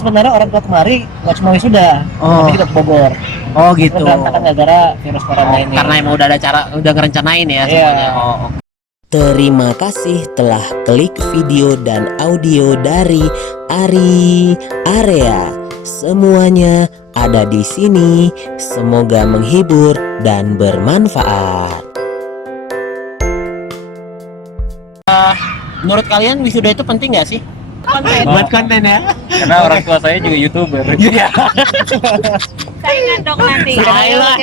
sebenarnya orang tua kemari nggak cuma wisuda, tapi juga ke Bogor. Oh gitu. Berantakan gara-gara virus corona ini. Karena emang udah ada cara, udah ngerencanain ya semuanya. Iya. Terima kasih telah klik video dan audio dari Ari Area. Semuanya ada di sini. Semoga menghibur dan bermanfaat. Menurut kalian wisuda itu penting nggak sih? Konten. Buat konten ya. Karena orang tua saya juga YouTuber. Iya. Saingan dong nanti. Ayolah.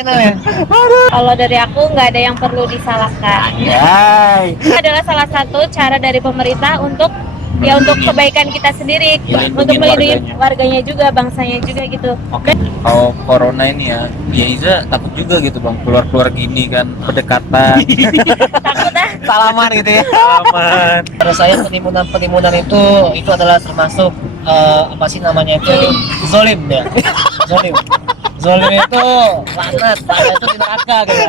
Kalau dari aku nggak ada yang perlu disalahkan. Yay. Itu adalah salah satu cara dari pemerintah untuk untuk kebaikan kita sendiri, untuk melindungi warganya juga, bangsanya juga gitu. Oke. Kalau corona ini ya Iza takut juga gitu bang, keluar gini kan, berdekatan. Takut ah. Salaman gitu ya. Aman. Menurut saya penimbunan itu adalah termasuk apa sih namanya itu zolim ya. Zolim itu laknat itu di neraka gitu.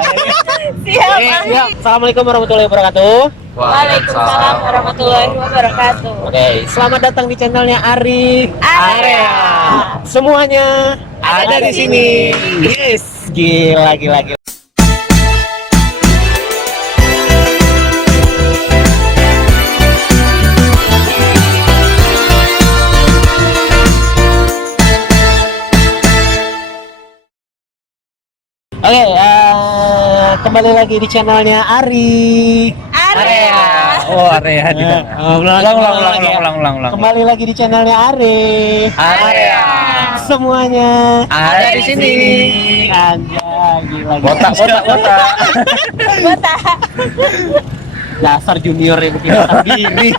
Siap. Ya. Assalamualaikum warahmatullahi wabarakatuh. Waalaikumsalam warahmatullahi wabarakatuh. Oke, selamat datang di channelnya Ari Area. Semuanya ada di sini. Yes, gila. Oke, kembali lagi di channelnya Ari Area. Oh area di mana? Ulang. Kembali lagi di channelnya Ari Area. Semuanya Ada di sini. Anjay, gila. Botak. Botak. Dasar junior yang tidak tahu diri.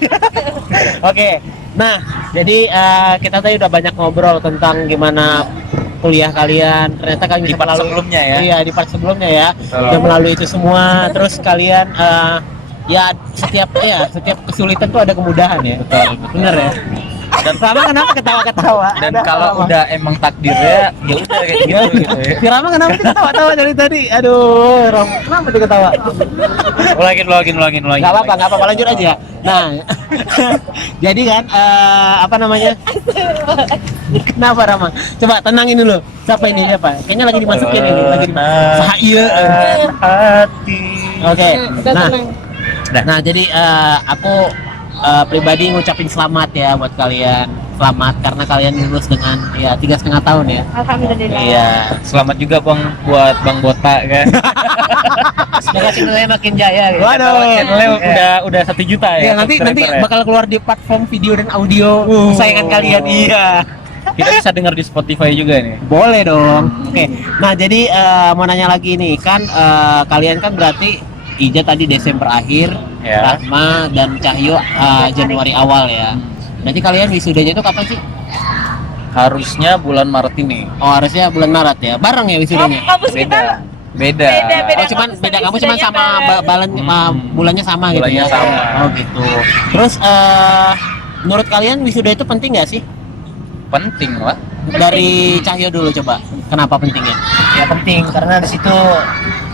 Oke, nah jadi kita tadi udah banyak ngobrol tentang gimana kuliah kalian. Ternyata kalian Di bisa part melalui- sebelumnya ya. Iya, di part sebelumnya ya. Betul. Udah melalui itu semua. Terus kalian ya setiap kesulitan tuh ada kemudahan ya. Betul. Bener ya. Dan Rama kenapa ketawa-ketawa? Dan Ada kalau apa? udah emang takdirnya ya udah kayak gitu ya. Si Rama kenapa dia ketawa-tawa dari tadi? Aduh, Ram, kenapa dia ketawa? Ulangin. Gak apa-apa, lanjut aja. Nah, jadi kan apa namanya? Kenapa Rama? Coba tenangin dulu. Siapa ini siapa? Kayaknya lagi dimasukin ini, lagi iya. Hati. Oke. Udah Nah, tenang. jadi aku pribadi ngucapin selamat ya buat kalian. Selamat karena kalian lulus dengan ya 3,5 tahun ya. Alhamdulillah. Iya, selamat juga bang buat Bang Botak kan. Semoga channelnya makin jaya gitu. Waduh. Channelnya udah 1 juta Ya, ya. nanti subscriber ya. bakal keluar di platform video dan audio kesayangan kalian. Iya. Kita bisa dengar di Spotify juga nih. Boleh dong. Oke. Nah, jadi mau nanya lagi nih kan kalian kan berarti Ija tadi Desember akhir, Ya. Rahma dan Cahyo Januari awal ya. Berarti kalian wisudanya itu kapan sih? Harusnya bulan Maret ini. Oh, harusnya bulan Maret ya. Bareng ya wisudanya? Kampus kita Beda. Beda. Oh, cuman kampus beda tapi kamu cuman wisudanya sama bareng. bulannya sama gitu Bulannya ya. sama. Oh, gitu. Terus menurut kalian wisuda itu penting nggak sih? Penting lah. Dari Cahyo dulu coba. Kenapa pentingnya? Ya penting karena di situ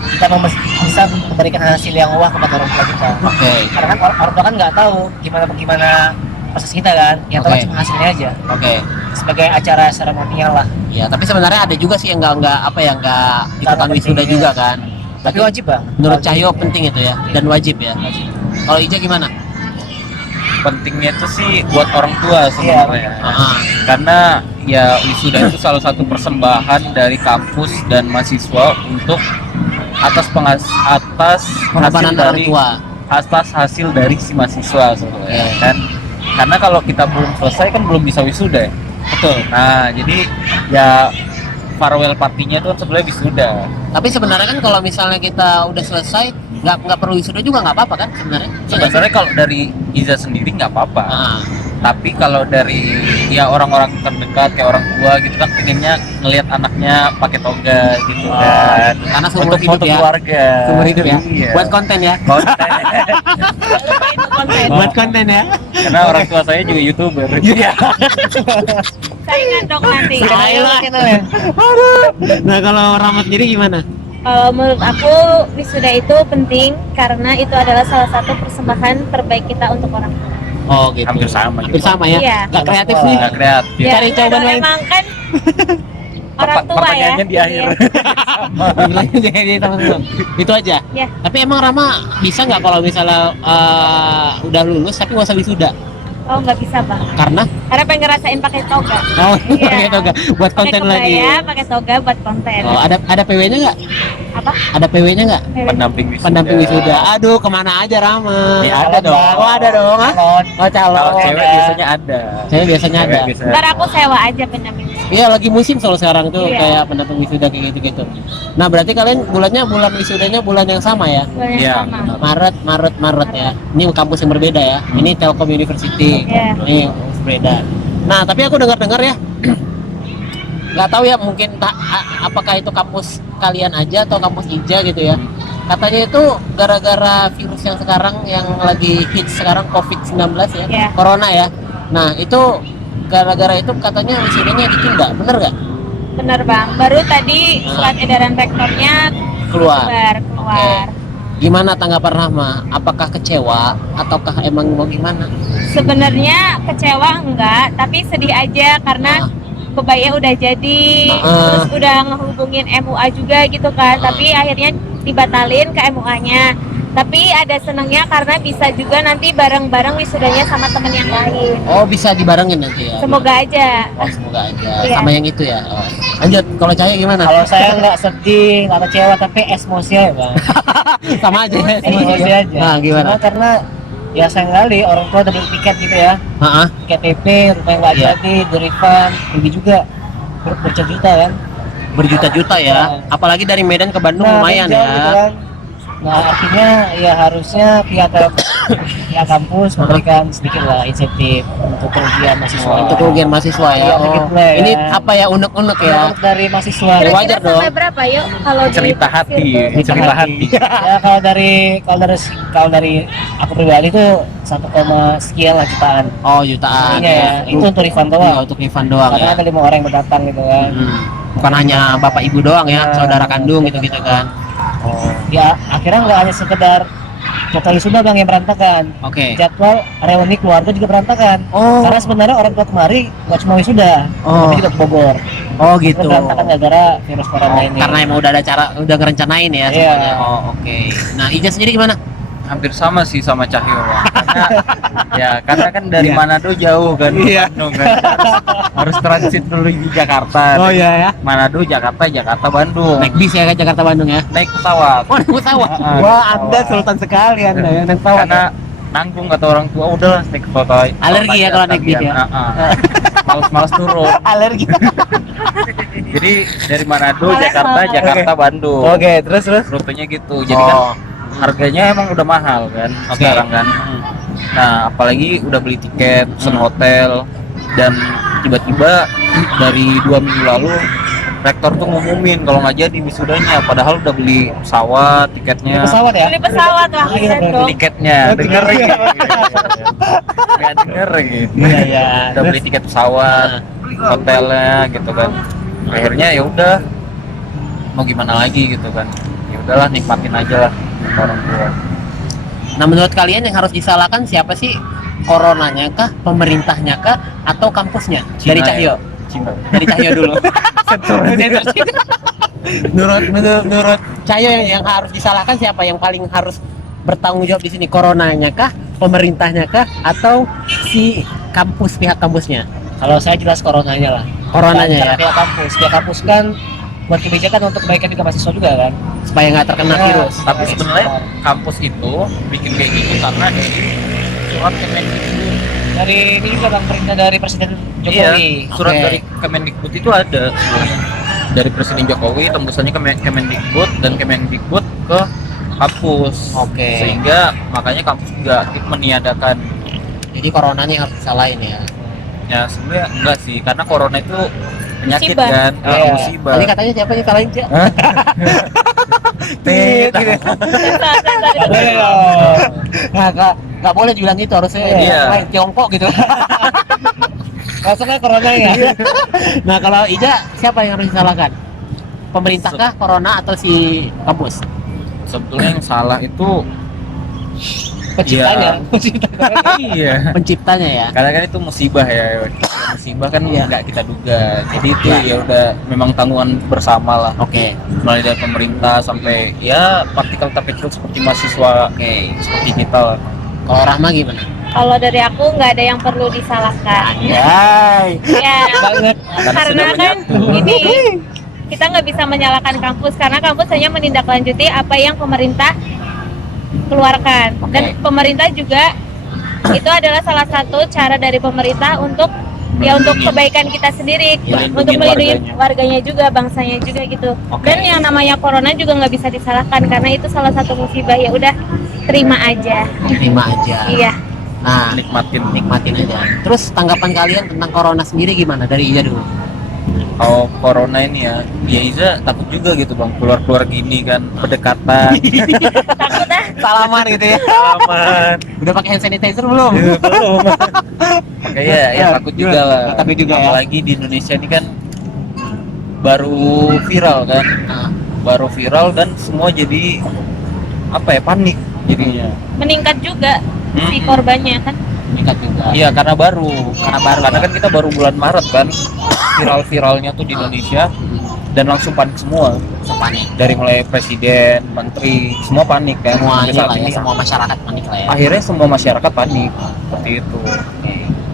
kita bisa memberikan hasil yang wah kepada orang tua kita. Oke. Karena kan orang tua kan nggak tahu gimana proses kita kan, yang tahu Oke. cuma hasilnya aja. Oke. Sebagai acara seremonial lah. Ya, tapi sebenarnya ada juga sih yang nggak ikutan penting, wisuda iya. juga kan. Tapi wajib bang. Menurut Wajib. Cahyo penting itu ya dan wajib ya. Kalau Ija gimana? Pentingnya itu sih buat orang tua sebenarnya. Ah, Karena ya wisuda itu salah satu persembahan dari kampus dan mahasiswa untuk atas pengorbanan orang tua. atas hasil dari si mahasiswa sebenarnya Oke. kan. Karena kalau kita belum selesai kan belum bisa wisuda ya. Betul. Nah, jadi ya farewell partinya itu kan sebenarnya wisuda. Tapi sebenarnya kan kalau misalnya kita udah selesai nggak perlu wisuda juga nggak apa-apa kan sebenarnya. Sebenarnya kalau dari Iza sendiri nggak apa-apa. Ah, Tapi kalau dari ya orang-orang terdekat kayak orang tua gitu kan pengennya ngelihat anaknya pakai toga gitu kan. karena seumur Untuk hidup foto ya. keluarga. Seumur hidup ya. Iya. Buat konten ya. Konten. Konten. Buat konten ya. Karena orang tua saya juga YouTuber. Iya. Saingan dong nanti. Ayolah. Nah, kalau Rahmat sendiri gimana? Kalau menurut aku wisuda itu penting karena itu adalah salah satu persembahan terbaik kita untuk orang tua. Oh gitu. Hampir sama Hampir juga. sama ya. Iya. Nggak kreatif Sama nih. sekolah. Nggak kreatif. Ya, Cari jawaban lain. emang kan orang tua ya. Pertanyaannya di akhir. Iya. Bilangnya jadi teman-teman. Itu aja. Ya. Tapi emang Rama bisa nggak kalau misalnya udah lulus tapi nggak usah wisuda? Oh nggak bisa bang, Karena karena pengen ngerasain pakai toga. oh Iya. pakai toga buat Pakai konten lagi. kebaya, pakai toga buat konten. Oh ada PW-nya nggak? Apa? Ada PW-nya nggak? Pendamping wisuda. Pendamping wisuda. Aduh kemana aja Rama? Ya, ada dong. Oh ada dong. Ah? Calon. Oh calon. Kalau cewek biasanya ada. Cewek biasanya ada. Cewek biasanya Ntar ada. aku sewa aja pendamping. Iya lagi musim soal sekarang tuh Iya. kayak pendamping wisuda kayak gitu-gitu. Nah berarti kalian bulan wisudanya bulan yang sama ya? Bulan yang Iya. sama. Maret ya. Ini kampus yang berbeda ya. Ini Telkom University. Iya. Ini berbeda. Nah tapi aku dengar-dengar ya. Nggak tahu ya mungkin apakah itu kampus kalian aja atau kampus Ija gitu ya. Katanya itu gara-gara virus yang sekarang yang lagi hits sekarang COVID-19 ya, Iya. Corona ya. Nah itu gara-gara itu katanya wisudanya ditunda, bener nggak? Bener bang. Baru tadi surat edaran rektornya Keluar. keluar. Gimana tanggapan Rahma? Apakah kecewa ataukah emang mau gimana? Sebenarnya kecewa enggak, tapi sedih aja karena kebaya udah jadi, terus udah ngehubungin MUA juga gitu kan, tapi akhirnya dibatalin ke MUA-nya. Tapi ada senangnya karena bisa juga nanti bareng-bareng wisudanya sama temen yang lain. Oh bisa dibarengin nanti ya? Semoga aja. Oh semoga aja. Iya. Sama yang itu ya. Oh. Lanjut, kalau Cahaya gimana? Kalau saya nggak sedih, nggak kecewa, tapi emosi ya bang. Sama aja. Emosi aja. Nah gimana? Karena ya sayang kali orang tua udah beli tiket gitu ya, Heeh. tiket PP, rumah yang nggak Iya. jadi, di refund, rugi juga berjuta kan. Berjuta-juta ya. Apalagi dari Medan ke Bandung lumayan jauh ya. gitu kan. Nah artinya ya harusnya pihak kampus memberikan sedikit lah insentif untuk kerugian mahasiswa. Untuk kerugian mahasiswa ya. Iya, sedikit lah ya. Ini apa ya unek-unek ya? Untuk dari mahasiswa. Ya, Kira-kira wajar dong. sampai berapa yuk kalau di Cerita hati. sirkus? Cerita hati. Ya kalau dari aku pribadi tuh 1, sekian lah jutaan. Oh jutaan. Iya ya, itu untuk refund doang. Iya, untuk refund doang Karena ya. ada 5 orang yang berdatang gitu kan. Bukan hanya bapak ibu doang ya, Nah, saudara kandung gitu-gitu kan. Ya akhirnya nggak hanya sekedar jadwal wisuda bang yang berantakan. Oke. Jadwal reuni keluarga juga berantakan. Oh. Karena sebenarnya orang tua kemari nggak cuma wisuda, Oh. tapi juga ke Bogor. Oh Itu gitu. berantakan gara-gara virus corona ini. Karena emang udah ada cara, udah ngerencanain ya Iya. semuanya. Oh oke. Nah Ija sendiri gimana? Hampir sama sih sama Cahyo Bang. Karena kan dari Iya. Manado jauh kan ke Iya. Bandung kan. Harus transit dulu di Jakarta. iya ya. Manado, Jakarta, Bandung. Naik bis ya ke Jakarta Bandung ya. Naik pesawat. Oh naik pesawat. Ah, Wah naik Anda pesawat. sultan sekali Anda ya naik pesawat. Karena nanggung kata orang tua udahlah naik pesawat. Alergi ya kalau naik bis ya? Males turun. Alergi. Jadi dari Manado, Jakarta, Bandung. Oke, terus. Rutenya gitu. Jadi kan harganya emang udah mahal kan sekarang kan. Nah, apalagi udah beli tiket, pesen hotel, dan tiba-tiba dari 2 minggu lalu rektor tuh ngumumin kalau nggak jadi wisudanya, padahal udah beli pesawat, tiketnya, Pesawat ya? Beli pesawat wah Iya, keren dong. tiketnya, denger ya? Nggak denger gitu. Iya, iya. Udah beli tiket pesawat, hotelnya gitu kan. Akhirnya ya udah, mau gimana lagi gitu kan. Ya udahlah nikmatin aja lah kata orang tua. Nah menurut kalian yang harus disalahkan siapa sih? Coronanya kah, pemerintahnya kah, atau kampusnya? Dari Cina Cahyo. ya? Cina. Dari Cahyo dulu. menurut Cahyo yang harus disalahkan siapa? Yang paling harus bertanggung jawab di sini? Coronanya kah, pemerintahnya kah, atau si kampus, pihak kampusnya? Kalau saya jelas coronanya lah. Coronanya ya, Pihak kampus kan buat kebijakan untuk kebaikan juga mahasiswa juga kan. supaya nggak terkena Ya, virus. Tapi sebenarnya kampus itu bikin kayak gitu karena dari surat Kemendikbud. Dari ini juga bang perintah dari Presiden Jokowi. Iya, surat Oke. dari Kemendikbud itu ada sebenarnya. Dari Presiden Jokowi tembusannya ke Kemendikbud dan Kemendikbud ke kampus. Oke. Sehingga makanya kampus juga meniadakan. Jadi coronanya yang harus disalahin ya. Ya sebenarnya enggak sih, karena corona itu penyakit Musibah. kan, Iya. musibah. Tadi katanya siapa yang salahin Cak? Tit. Boleh dong. Nah, nggak boleh dibilang gitu, harusnya Iya. lain Tiongkok gitu. Maksudnya corona ya. Nah kalau Ija siapa yang harus disalahkan? Pemerintah kah, corona, atau si kampus? Sebetulnya yang salah itu penciptanya. Iya. Penciptanya ya. Karena kan itu musibah ya. Musibah kan Iya. nggak kita duga. Jadi itu Iya. ya udah memang tanggungan bersama lah. Oke. Mulai dari pemerintah sampai ya partikel kecil seperti mahasiswa seperti kita lah. Kalau Rahma gimana? Kalau dari aku nggak ada yang perlu disalahkan. Anjay. Ya, Banget. Karena karena sudah kan menyatu. ini kita nggak bisa menyalahkan kampus karena kampus hanya menindaklanjuti apa yang pemerintah keluarkan. Dan pemerintah juga itu adalah salah satu cara dari pemerintah untuk untuk kebaikan kita sendiri, Melindungi untuk melindungi warganya. warganya juga, bangsanya juga gitu. Dan yang namanya corona juga nggak bisa disalahkan karena itu salah satu musibah, ya udah terima aja. Terima aja. Iya. Nah, Nikmatin aja. Terus tanggapan kalian tentang corona sendiri gimana dari Iza dulu? kalau corona ini ya Iza takut juga gitu bang, keluar gini kan berdekatan. Takut ah. Salaman gitu ya. Aman. Udah pakai hand sanitizer belum? Belum. Makanya ya takut juga lah. Takut juga ya. Apalagi di Indonesia ini kan baru viral kan, Nah, baru viral dan semua jadi apa ya, panik jadinya. Meningkat juga si Mm-mm. korbannya kan. meningkat juga. Iya karena baru ya. karena kan kita baru bulan Maret kan viral-viralnya tuh di Indonesia dan langsung panik semua, Panik. dari mulai presiden, menteri, semua panik kan. Semuanya Sampai saat lah ya, ini semua masyarakat panik lah ya. akhirnya semua masyarakat panik seperti itu.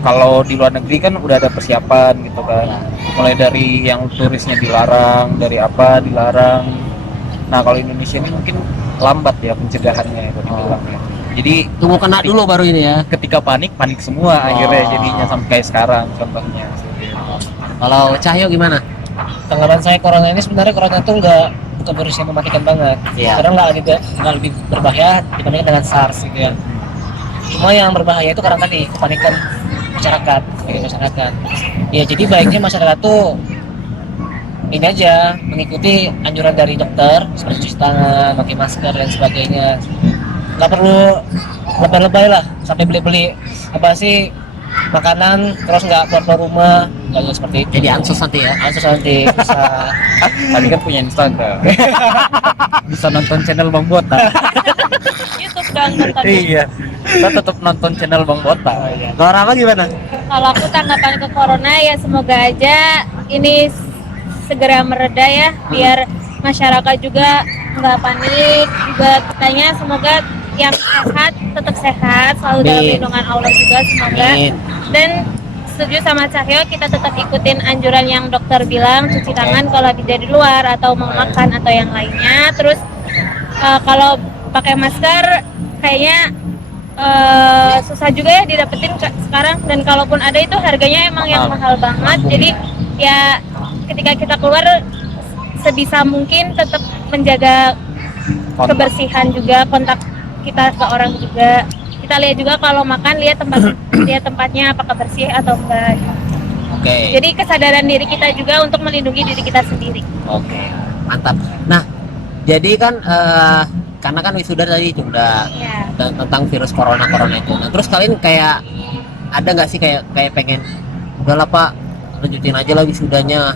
Kalau di luar negeri kan udah ada persiapan gitu kan, mulai dari yang turisnya dilarang, dari apa dilarang. Nah kalau Indonesia ini mungkin lambat ya pencegahannya itu dibilang ya. Jadi Tunggu kena dulu baru ini ya. ketika panik semua akhirnya jadinya sampai kayak sekarang contohnya. Kalau Cahyo gimana? Tanggapan saya corona ini sebenarnya corona itu bukan virus yang mematikan banget. Iya. Karena nggak lebih berbahaya dibandingkan dengan SARS gitu ya. Cuma yang berbahaya itu karena tadi kepanikan masyarakat. Ya jadi baiknya masyarakat tuh ini aja mengikuti anjuran dari dokter seperti cuci tangan, pakai masker dan sebagainya. Nggak perlu lebay-lebay lah sampai beli-beli apa sih makanan terus nggak keluar rumah, nggak seperti itu. Jadi ansus nanti ya. Ansus nanti bisa Tadi kan punya Instagram. Bisa nonton channel Bang Bota. YouTube dong nontonnya. Iya. Kita tetap nonton channel Bang Bota. Kalau Rahma gimana? Kalau aku tanggapan ke corona ya semoga aja ini segera mereda ya, biar masyarakat juga nggak panik, juga kitanya semoga yang sehat tetap sehat, selalu dalam Amin. lindungan Allah juga semoga. Amin. Dan setuju sama Cahyo, kita tetap ikutin anjuran yang dokter bilang, cuci tangan kalau habis dari luar atau mau makan atau yang lainnya. Terus kalau pakai masker kayaknya susah juga ya didapetin sekarang, dan kalaupun ada itu harganya emang yang mahal banget. Jadi ya ketika kita keluar sebisa mungkin tetap menjaga kebersihan juga, kontak kita ke orang juga. Kita lihat juga kalau makan, lihat tempatnya apakah bersih atau enggak. Oke. Jadi kesadaran diri kita juga untuk melindungi diri kita sendiri. Oke. Mantap. Nah, jadi kan karena kan wisuda tadi itu udah Ya. tentang virus corona itu. Nah, terus kalian kayak ada nggak sih kayak pengen udahlah Pak, lanjutin aja lah wisudanya,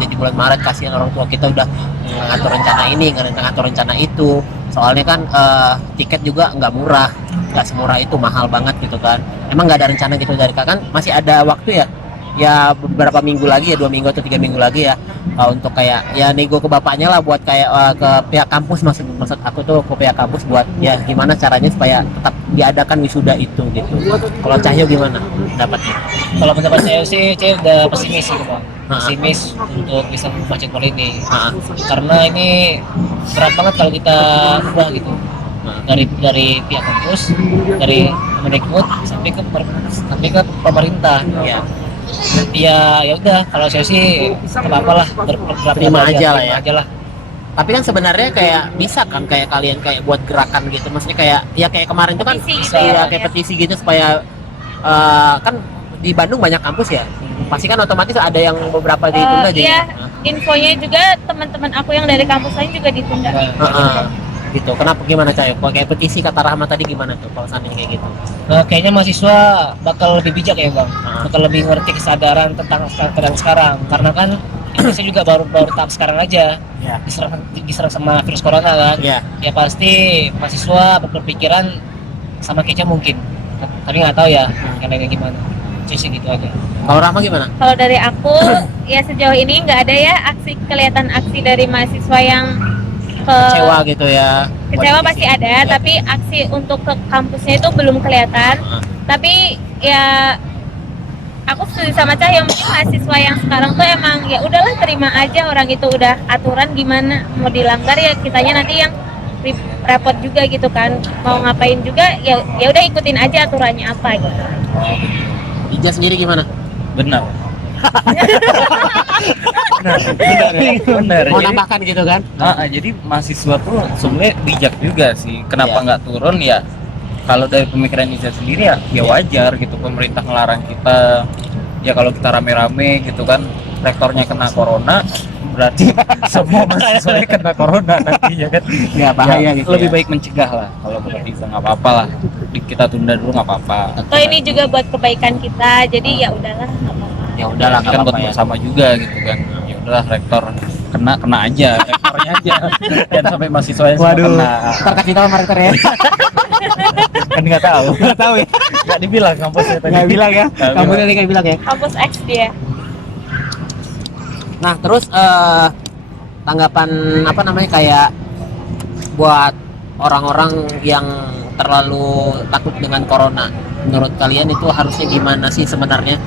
jadi bulan Maret, kasihan orang tua kita udah ngatur rencana ini, ngatur rencana itu. Soalnya kan tiket juga nggak murah, nggak semurah itu, mahal banget gitu kan. Emang nggak ada rencana gitu dari kan masih ada waktu ya beberapa minggu lagi ya, 2 minggu atau 3 minggu lagi ya, untuk kayak ya nego ke bapaknya lah buat kayak ke pihak kampus, maksud aku tuh ke pihak kampus buat ya gimana caranya supaya tetap diadakan wisuda itu gitu. Kalau Cahyo gimana dapatnya? kalau pendapat saya sih, saya udah pesimis gitu Bang. Pesimis untuk bisa mengubah jadwal ini. Karena ini berat banget kalau kita ubah gitu. Dari pihak kampus, dari Kemendikbud sampai ke pemerintah. Ya udah, kalau saya sih apa-apalah, Terima aja lah ya. aja lah. Tapi kan sebenarnya kayak bisa kan kayak kalian kayak buat gerakan gitu, maksudnya kayak kemarin tuh kan Petisi gitu bisa ya, kayak ya. petisi gitu supaya kan di Bandung banyak kampus ya, pasti kan otomatis ada yang beberapa ditunda jadi. Iya, infonya juga teman-teman aku yang dari kampus lain juga ditunda. Gitu. Kenapa, gimana Cahyo? Kalau kayak petisi kata Rahmat tadi gimana tuh kalau seandainya kayak gitu? Kayaknya mahasiswa bakal lebih bijak ya Bang, bakal lebih ngerti kesadaran tentang keadaan sekarang, karena kan Indonesia juga baru tahap sekarang aja diserang sama virus corona kan. Iya. Ya pasti mahasiswa berpikiran sama kece mungkin, tapi nggak tahu ya yang lainnya gimana. Sih gitu aja. Kalau Rama gimana? Kalau dari aku ya sejauh ini nggak ada ya kelihatan aksi dari mahasiswa yang Kecewa gitu ya. kecewa pasti ada, Ya. tapi aksi untuk ke kampusnya itu belum kelihatan. Tapi ya aku setuju sama Cah, yang mungkin mahasiswa yang sekarang tuh emang ya udahlah terima aja, orang itu udah aturan, gimana mau dilanggar ya kitanya nanti yang repot juga gitu kan, mau ngapain juga ya udah ikutin aja aturannya apa gitu. Ija sendiri gimana? Benar. Benar. Mau Jadi, nambahkan gitu kan? jadi mahasiswa tuh sebenarnya bijak juga sih. Kenapa Iya. nggak turun ya? Kalau dari pemikiran Iza sendiri ya wajar gitu, pemerintah ngelarang kita. Ya kalau kita rame-rame gitu kan, rektornya kena corona, berarti semua mahasiswa kena corona nantinya kan. Ya bahaya gitu. Lebih ya. baik mencegah lah. Kalau menurut Iza nggak apa-apa lah. Kita tunda dulu nggak apa-apa. Toh ini juga buat kebaikan kita, jadi ya udahlah nggak apa-apa. Ya udahlah nggak Kan buat apa-apa ya. bersama juga gitu kan. Ya udahlah rektor kena aja, rektornya aja. Jangan sampai mahasiswa yang semua Waduh. kena. Ntar kasih tahu sama rektor ya. Kan nggak tahu. Nggak tahu ya. Nggak dibilang kampusnya tadi. Nggak bilang ya. Nggak Kamu bilang. tadi nggak bilang ya. Kampus X dia. Nah terus tanggapan apa namanya kayak buat orang-orang yang terlalu takut dengan corona, menurut kalian itu harusnya gimana sih sebenarnya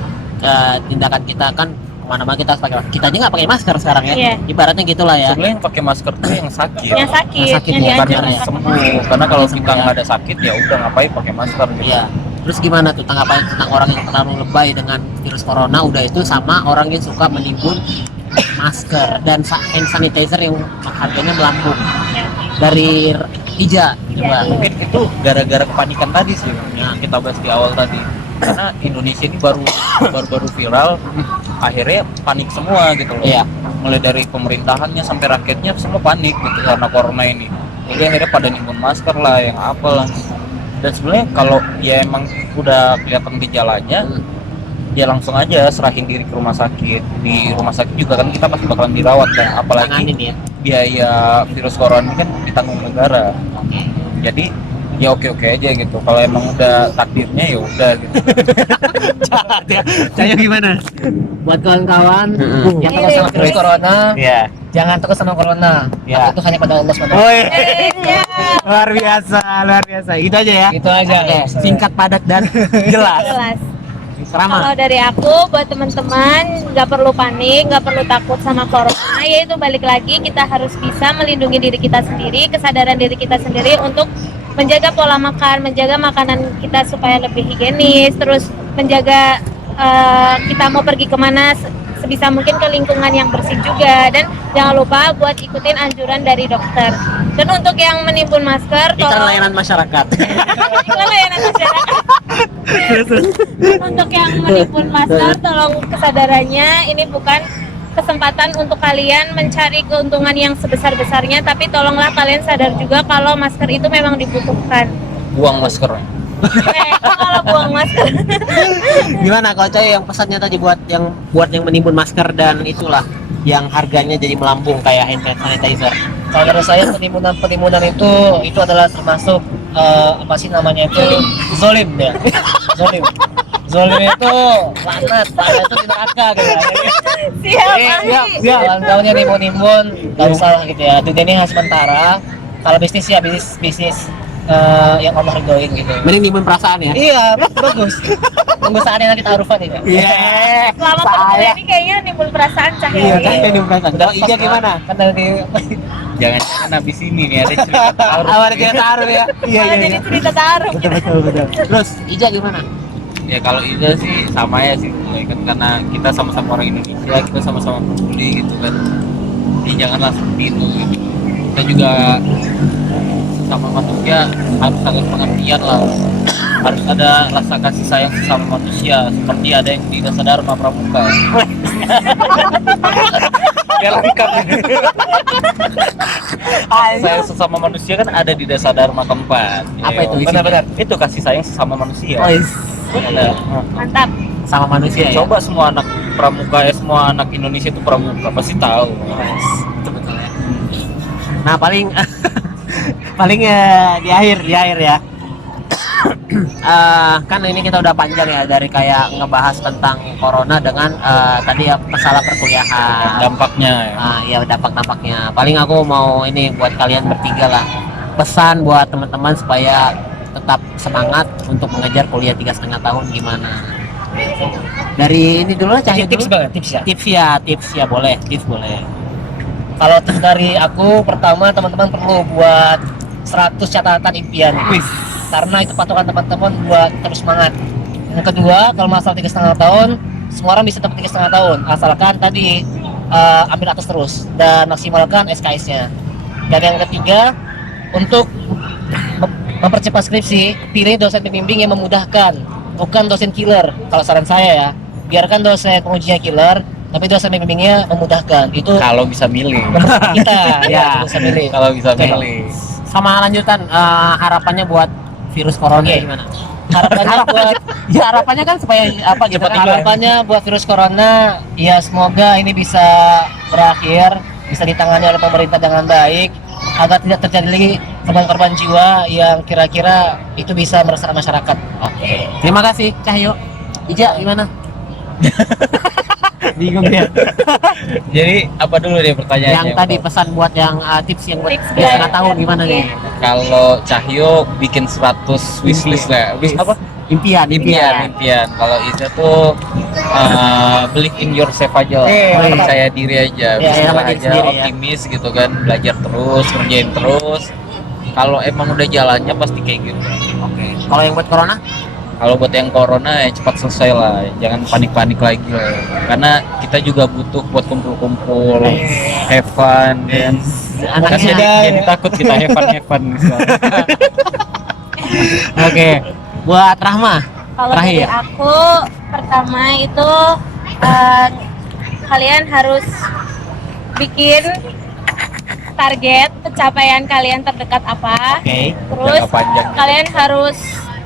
tindakan kita? Kan kemana-mana kita harus pakai, kita aja nggak pakai masker sekarang ya. Iya. Ibaratnya gitulah ya. Sebenarnya yang pakai masker tuh yang sakit. Yang sakit, sakit, yang bukan Bukan dianjurkan. yang sembuh. Karena kalau Yang kita sembuh, nggak ada sakit ya udah ngapain pakai masker. Gitu. Iya. Terus gimana tuh tanggapan tentang orang yang terlalu lebay dengan virus corona? Udah itu sama orang yang suka menimbun masker dan hand sanitizer yang harganya melambung. Dari Ija, coba. Mungkin itu gara-gara kepanikan tadi sih yang kita bahas di awal tadi. Karena Indonesia ini baru viral, akhirnya panik semua gitu loh. Iya. Mulai dari pemerintahannya sampai rakyatnya semua panik gitu karena corona ini. Jadi akhirnya pada nimbun masker lah, yang apalah. Dan sebenarnya kalau ya emang udah kelihatan gejalanya, ya langsung aja serahin diri ke rumah sakit. Di rumah sakit juga kan kita pasti bakalan dirawat kan, apalagi Tanganin ya. biaya virus corona ini kan ditanggung negara. Jadi ya oke aja gitu. Kalau emang udah takdirnya ya udah gitu. Saya gimana? Buat kawan-kawan yang Yang takut sama virus corona, Iya. jangan takut sama corona. Ya. Itu hanya pada Allah SWT. Oh iya. Luar biasa, luar biasa. Gitu aja ya. Itu aja. Oke, singkat, padat dan jelas. Jelas. Rama. Kalau dari aku buat teman-teman nggak perlu panik, nggak perlu takut sama corona, yaitu balik lagi kita harus bisa melindungi diri kita sendiri, kesadaran diri kita sendiri untuk menjaga pola makan, menjaga makanan kita supaya lebih higienis, terus menjaga kita mau pergi kemana sebisa mungkin ke lingkungan yang bersih juga, dan jangan lupa buat ikutin anjuran dari dokter. Dan untuk yang menimbun masker, Iklan layanan masyarakat. Iklan layanan masyarakat. Untuk yang menimbun masker, tolong kesadarannya ini bukan kesempatan untuk kalian mencari keuntungan yang sebesar-besarnya, tapi tolonglah kalian sadar juga kalau masker itu memang dibutuhkan. Buang maskernya. Kalau buang masker. Gimana kalau Coy yang pesannya tadi buat yang menimbun masker dan itulah yang harganya jadi melambung kayak hand sanitizer. Kalau menurut saya penimbunan itu adalah termasuk apa sih namanya itu zolim ya. Zolim itu laknat itu di neraka gitu ya. Siap. Kawan-kawannya nimbun nggak usah gitu ya. Dunia ini hanya sementara. Kalau bisnis ya bisnis yang Allah ridhoin gitu. Mending nimbun perasaan ya. Iya, bagus. Tunggu saatnya nanti taarufan ya. Iya. Selama pertemuan ini kayaknya nimbul perasaan Iya, cahaya. kan nimbun perasaan. Kalau Ija gimana? Kan dari Jangan-jangan habis ini nih ada cerita taruh. Awal dia taruh ya. Iya, Malah jadi cerita taruh. Betul. Terus Ija gimana? Ya kalau itu sih sama ya sih, kan karena kita sama-sama orang Indonesia, kita sama-sama peduli gitu kan. Jadi janganlah seperti itu gitu. Kita juga sama manusia harus ada pengertian lah. Harus ada rasa kasih sayang sesama manusia, seperti ada yang di Dasa Dharma Pramuka. Ya lengkap. Sayang sesama manusia kan ada di Dasa Dharma keempat. Apa itu isinya? Benar-benar. Itu kasih sayang sesama manusia. Ada. Mantap. Sama manusia ya. Coba semua anak pramuka semua anak Indonesia itu pramuka pasti tahu. Betul ya. Nah paling paling di akhir ya kan ini kita udah panjang ya dari kayak ngebahas tentang corona dengan tadi ya masalah perkuliahan. Dampaknya ya. Ya dampak-dampaknya. Paling aku mau ini buat kalian bertiga lah. Pesan buat teman-teman supaya tetap semangat untuk mengejar kuliah 3,5 tahun gimana. Dari ini dulu lah, Cahyo Tips dulu. banget, tips ya. Tips ya boleh, tips boleh. Kalau tips dari aku, pertama teman-teman perlu buat 100 catatan impian. Karena itu patokan teman-teman buat terus semangat. Yang kedua, kalau masalah 3,5 tahun, semua orang bisa dapat 3,5 tahun. Asalkan tadi ambil atas terus dan maksimalkan SKS-nya. Dan yang ketiga, untuk mempercepat skripsi, pilih dosen pembimbing yang memudahkan, bukan dosen killer. Kalau saran saya ya, biarkan dosen pengujinya killer, tapi dosen pembimbingnya memudahkan. Itu Kalau bisa milih. mempercepat kita ya, bisa milih. Kalau bisa Oke. milih. Sama lanjutan harapannya buat virus corona Oke. gimana? Harapannya buat Ya harapannya kan supaya apa gitu cepat kan? harapannya buat virus corona ya, semoga ini bisa berakhir, bisa ditangani oleh pemerintah dengan baik agar tidak terjadi lagi korban-korban jiwa yang kira-kira itu bisa meresahkan masyarakat. Oke. Terima kasih Cahyo. Ija gimana? Bingung ya. Jadi apa dulu deh pertanyaannya? Yang tadi pesan buat yang tips yang buat Tips 3,5 tahun gimana Oke. nih? Kalau Cahyo bikin 100 wishlist lah. Wish apa? Impian. Impian. Kalau itu tuh believe in yourself aja lah. Mantap. Percaya diri aja, Ya, bismillah sama diri aja, sendiri ya. optimis gitu kan, belajar terus, kerjain terus. Kalau emang udah jalannya pasti kayak gitu. Oke. Kalau yang buat corona? Kalau buat yang corona ya cepat selesai lah, jangan panik-panik lagi lah. Karena kita juga butuh buat kumpul-kumpul, have fun, ya. Anaknya Kan jadi takut kita have fun. Oke. Buat Rahma. Kalau Terakhir. dari aku, pertama itu kalian harus bikin target pencapaian kalian terdekat apa. Oke. Terus Jangka panjang. kalian harus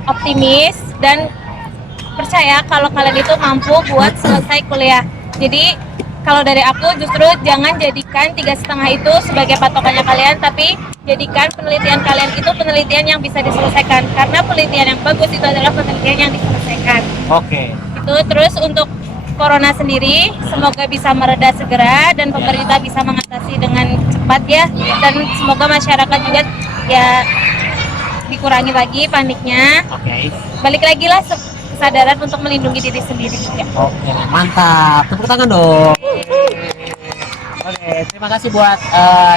optimis dan percaya kalau kalian itu mampu buat selesai kuliah. Jadi kalau dari aku justru jangan jadikan 3,5 itu sebagai patokannya kalian, tapi jadikan penelitian kalian itu penelitian yang bisa diselesaikan, karena penelitian yang bagus itu adalah penelitian yang diselesaikan. Oke. Itu terus untuk corona sendiri semoga bisa mereda segera dan pemerintah bisa mengatasi dengan cepat ya, dan semoga masyarakat juga ya dikurangi lagi paniknya, Oke. balik lagi lah kesadaran untuk melindungi diri sendiri juga. Oke, mantap. Tepuk tangan dong. Oke, terima kasih buat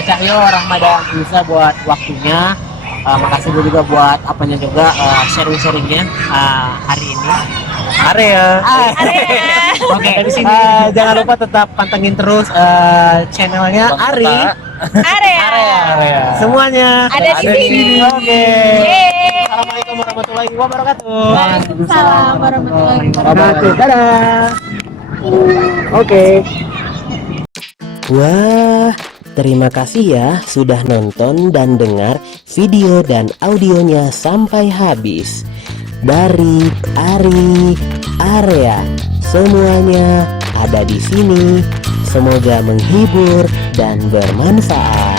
Cahyo, Rahma dan Isa buat waktunya. Makasih juga buat apanya juga sharing-sharingnya hari ini. Area. Oke, jangan lupa tetap pantengin terus channelnya Ari. Area. Semuanya Ada di sini. Oke. Yeay. Assalamualaikum warahmatullahi wabarakatuh. Waalaikumsalam warahmatullahi wabarakatuh. Dadah. Oke. Wah, terima kasih ya sudah nonton dan dengar video dan audionya sampai habis. Dari Ari Area, semuanya ada di sini. Semoga menghibur dan bermanfaat.